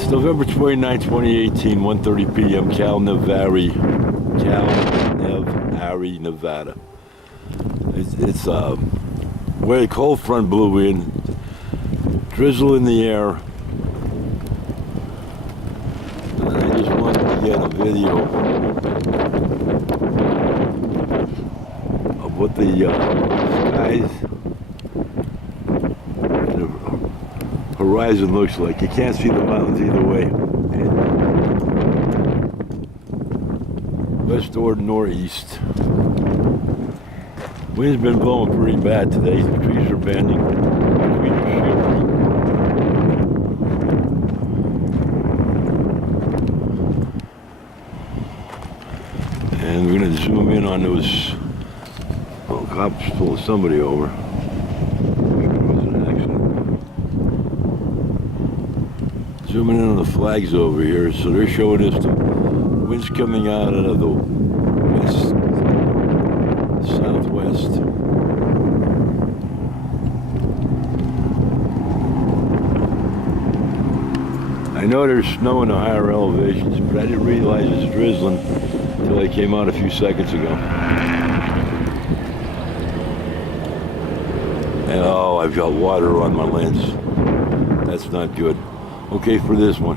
It's November 29, 2018, 1:30 p.m. Cal-Nev-Ari, Nevada. It's where a cold front blew in, drizzle in the air. And I just wanted to get a video of what the skies and the horizon looks like. You can't see the mountains either way. West or northeast. Wind's been blowing pretty bad today. The trees are bending. The trees are shivering. And we're going to zoom in on those. Oh, cops pulled somebody over. Maybe it was an accident. Zooming in on the flags over here. So they're showing us the wind's coming out of the west, southwest. I know there's snow in the higher elevations, but I didn't realize it's drizzling until I came out a few seconds ago. And oh, I've got water on my lens. That's not good. Okay for this one.